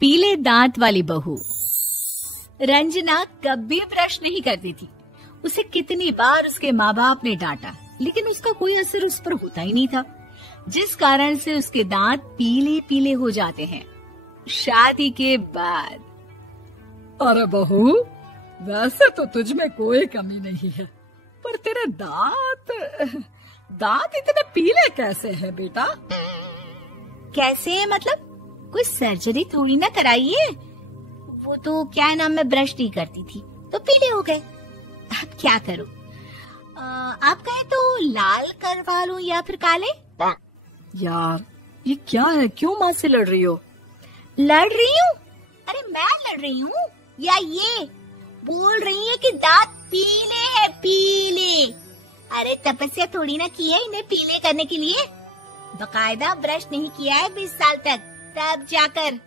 पीले दांत वाली बहू। रंजना कभी ब्रश नहीं करती थी। उसे कितनी बार उसके माँ बाप ने डांटा, लेकिन उसका कोई असर उस पर होता ही नहीं था, जिस कारण से उसके दांत पीले पीले हो जाते हैं। शादी के बाद। अरे बहू, वैसे तो तुझ में कोई कमी नहीं है, पर तेरे दांत इतने पीले कैसे हैं बेटा? कैसे मतलब? कोई सर्जरी थोड़ी ना कराई है। वो तो क्या नाम, मैं ब्रश नहीं करती थी तो पीले हो गए। अब क्या करूं? आप कहे तो लाल करवा लूं या फिर काले? यार ये क्या है, क्यों माँ से लड़ रही हो? लड़ रही हूँ? अरे मैं लड़ रही हूँ या ये बोल रही है कि दांत पीले हैं, पीले। अरे तपस्या थोड़ी ना की है इन्हें पीले करने के लिए। बकायदा ब्रश नहीं किया है 20 साल तक, तब जाकर।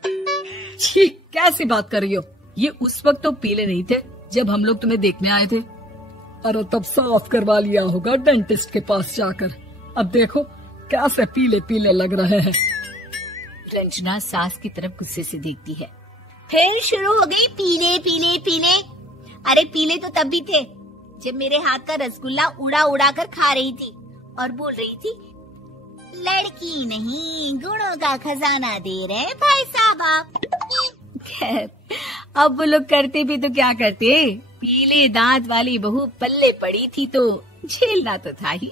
छी, कैसी बात कर रही हो? ये उस वक्त तो पीले नहीं थे जब हम लोग तुम्हें देखने आए थे। अरे तब साफ करवा लिया होगा डेंटिस्ट के पास जाकर। अब देखो कैसे पीले पीले लग रहे हैं। रंजना सास की तरफ गुस्से से देखती है। फिर शुरू हो गई पीले पीले पीले। अरे पीले तो तब भी थे जब मेरे हाथ का रसगुल्ला उड़ा उड़ा कर खा रही थी और बोल रही थी, लड़की नहीं गुणों का खजाना दे रहे भाई साहब आप। खैर, अब वो लोग करते भी तो क्या करते, पीले दांत वाली बहू पल्ले पड़ी थी तो झेलना तो था ही।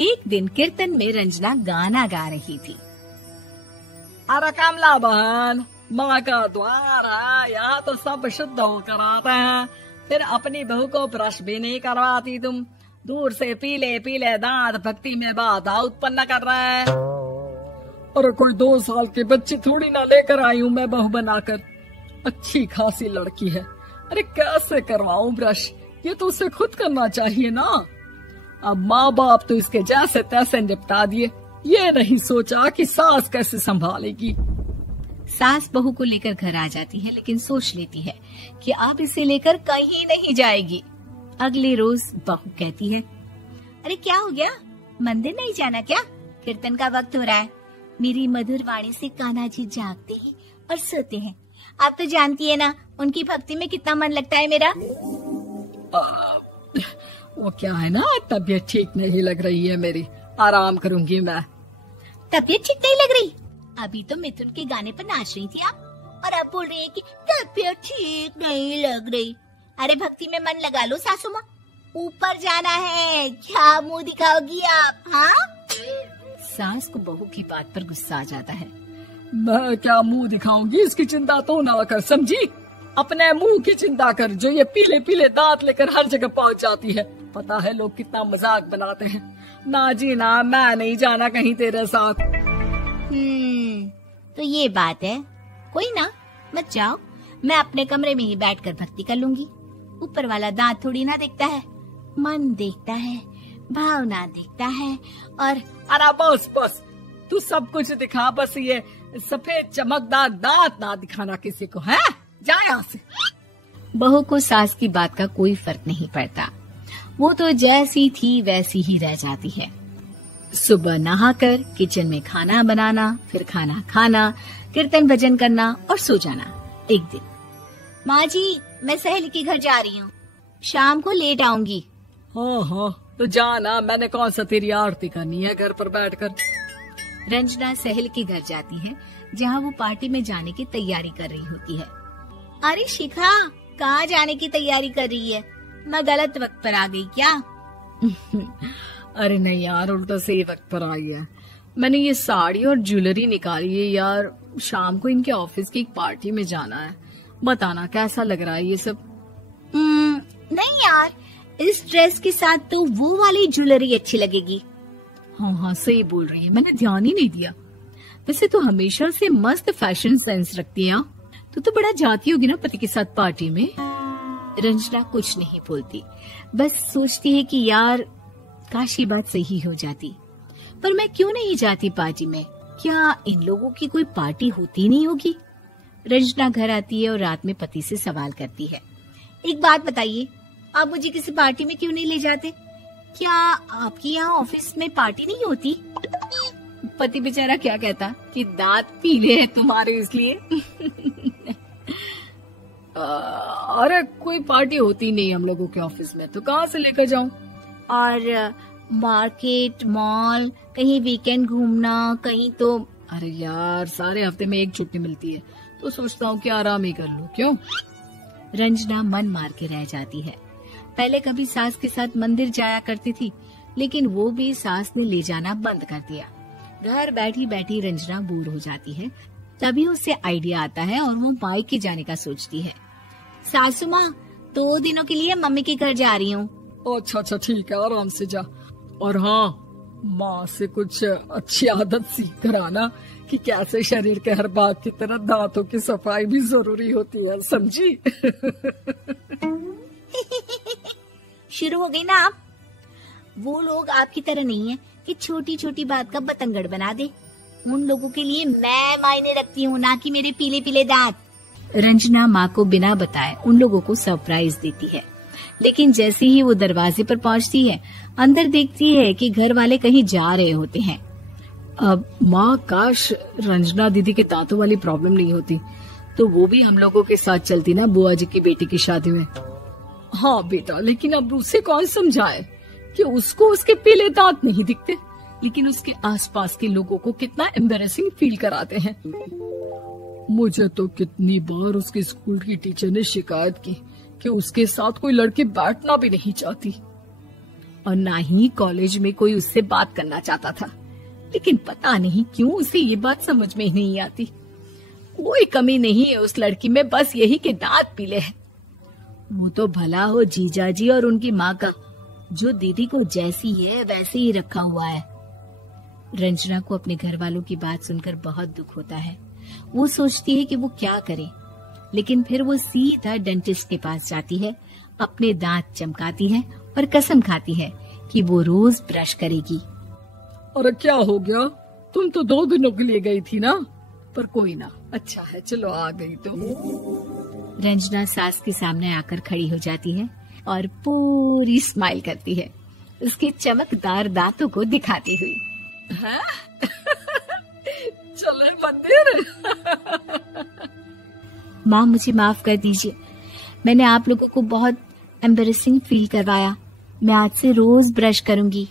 एक दिन कीर्तन में रंजना गाना गा रही थी। अरे कमला बहन, माँ का द्वार है, यहाँ तो सब शुद्ध होकर आते हैं, फिर अपनी बहू को ब्रश भी नहीं करवाती तुम। दूर से पीले पीले दांत भक्ति में बाधा उत्पन्न कर रहे हैं। अरे कोई 2 साल के बच्चे थोड़ी ना लेकर आई हूँ मैं बहू बनाकर। अच्छी खासी लड़की है, अरे कैसे करवाऊं ब्रश? ये तो उसे खुद करना चाहिए ना। अब माँ बाप तो इसके जैसे तैसे निपटा दिए, ये नहीं सोचा कि सास कैसे संभालेगी। सास बहू को लेकर घर आ जाती है, लेकिन सोच लेती है कि अब इसे लेकर कहीं नहीं जाएगी। अगले रोज बहू कहती है, अरे क्या हो गया, मंदिर नहीं जाना क्या? कीर्तन का वक्त हो रहा है। मेरी मधुर वाणी से कान्हा जी जागते हैं और सोते हैं। आप तो जानती है ना उनकी भक्ति में कितना मन लगता है मेरा। वो क्या है ना, तबीयत ठीक नहीं लग रही है मेरी, आराम करूंगी मैं। तबीयत ठीक नहीं लग रही? अभी तो मिथुन के गाने पर नाच रही थी आप, और अब बोल रही है कि तबीयत ठीक नहीं लग रही। अरे भक्ति में मन लगा लो सासू माँ, ऊपर जाना है, क्या मुंह दिखाओगी आप? हाँ? सास को बहू की बात पर गुस्सा आ जाता है। मैं क्या मुंह दिखाऊंगी, इसकी चिंता तो ना कर, समझी? अपने मुंह की चिंता कर, जो ये पीले पीले दांत लेकर हर जगह पहुंच जाती है। पता है लोग कितना मजाक बनाते हैं। ना जी ना, मैं नहीं जाना कहीं तेरे साथ। तो ये बात है, कोई ना, मत जाओ, मैं अपने कमरे में ही बैठकर भक्ति कर लूंगी। ऊपर वाला दांत थोड़ी ना देखता है, मन देखता है, भावना देखता है। और अरे बस बस, तू सब कुछ दिखा, बस ये सफेद चमकदार दांत ना दिखाना किसी को, है? जा यहाँ से। बहू को सास की बात का कोई फर्क नहीं पड़ता, वो तो जैसी थी वैसी ही रह जाती है। सुबह नहाकर किचन में खाना बनाना, फिर खाना खाना, कीर्तन भजन करना और सो जाना। एक दिन, माँ जी मैं सहेली के घर जा रही हूँ, शाम को लेट आऊंगी। हाँ, तो जाना, मैंने कौन सा तेरी आरती करनी है घर पर बैठकर। रंजना सहेली के घर जाती है, जहाँ वो पार्टी में जाने की तैयारी कर रही होती है। अरे शिखा, कहाँ जाने की तैयारी कर रही है? मैं गलत वक्त पर आ गई क्या? अरे नहीं यार, उल्टा सही वक्त पर आई है। मैंने ये साड़ी और ज्वेलरी निकाली है यार, शाम को इनके ऑफिस की एक पार्टी में जाना है। बताना कैसा लग रहा है ये सब? नहीं यार, इस ड्रेस के साथ तो वो वाली ज्वेलरी अच्छी लगेगी। हाँ सही बोल रही है, मैंने ध्यान ही नहीं दिया। वैसे तो हमेशा से मस्त फैशन सेंस रखती है। तो बड़ा जाती होगी ना पति के साथ पार्टी में। रंजना कुछ नहीं बोलती, बस सोचती है कि यार काश ये बात सही हो जाती, पर मैं क्यों नहीं जाती पार्टी में? क्या इन लोगों की कोई पार्टी होती नहीं होगी? रंजना घर आती है और रात में पति से सवाल करती है, एक बात बताइए, आप मुझे किसी पार्टी में क्यों नहीं ले जाते? क्या आपके यहाँ ऑफिस में पार्टी नहीं होती? पति बेचारा क्या कहता कि दांत पीले हैं तुम्हारे इसलिए। अरे कोई पार्टी होती नहीं हम लोगों के ऑफिस में, तो कहाँ से लेकर जाऊं? और मार्केट, मॉल, कहीं वीकेंड घूमना, कहीं तो। अरे यार सारे हफ्ते में एक छुट्टी मिलती है, तो सोचता हूँ कि आराम ही कर लूं। क्यों? रंजना मन मार के रह जाती है। पहले कभी सास के साथ मंदिर जाया करती थी, लेकिन वो भी सास ने ले जाना बंद कर दिया। घर बैठी बैठी रंजना बोर हो जाती है। तभी उसे आइडिया आता है और वो मायके जाने का सोचती है। सासू माँ, 2 दिनों के लिए मम्मी के घर जा रही हूँ। अच्छा ठीक है, आराम से जा। और हाँ, माँ से कुछ अच्छी आदत सीख कर आना कि कैसे शरीर के हर भाग की तरह दांतों की सफाई भी जरूरी होती है, समझी? शुरू हो गई ना आप। वो लोग आपकी तरह नहीं है कि छोटी छोटी बात का बतंगड़ बना दे। उन लोगों के लिए मैं मायने रखती हूँ, ना कि मेरे पीले पीले दांत। रंजना माँ को बिना बताए उन लोगों को सरप्राइज देती है, लेकिन जैसे ही वो दरवाजे पर पहुँचती है, अंदर देखती है कि घर वाले कहीं जा रहे होते हैं। अब माँ, काश रंजना दीदी के दांतों वाली प्रॉब्लम नहीं होती, तो वो भी हम लोगों के साथ चलती ना बुआ जी की बेटी की शादी में। हाँ बेटा, लेकिन अब उसे कौन समझाए कि उसको उसके पीले दांत नहीं दिखते, लेकिन उसके आसपास के लोगों को कितना एम्बैरेसिंग फील कराते हैं। मुझे तो कितनी बार उसके स्कूल की टीचर ने शिकायत की कि उसके साथ कोई लड़की बैठना भी नहीं चाहती, और ना ही कॉलेज में कोई उससे बात करना चाहता था। लेकिन पता नहीं क्यों उसे ये बात समझ में ही नहीं आती। कोई कमी नहीं है उस लड़की में, बस यही कि दांत पीले हैं। वो तो भला हो जीजा जी और उनकी माँ का, जो दीदी को जैसी है वैसे ही रखा हुआ है। रंजना को अपने घर वालों की बात सुनकर बहुत दुख होता है। वो सोचती है कि वो क्या करे, लेकिन फिर वो सीधा डेंटिस्ट के पास जाती है, अपने दांत चमकाती है और कसम खाती है कि वो रोज ब्रश करेगी। अरे क्या हो गया? तुम तो 2 दिनों के लिए गई थी ना, पर कोई ना, अच्छा है, चलो आ गई तो। रंजना सास के सामने आकर खड़ी हो जाती है और पूरी स्माइल करती है, उसके चमकदार दांतों को दिखाती हुई। है? चले मंदिर। माँ, मुझे माफ कर दीजिए, मैंने आप लोगों को बहुत एम्बैरेसिंग फील करवाया। मैं आज से रोज ब्रश करूंगी।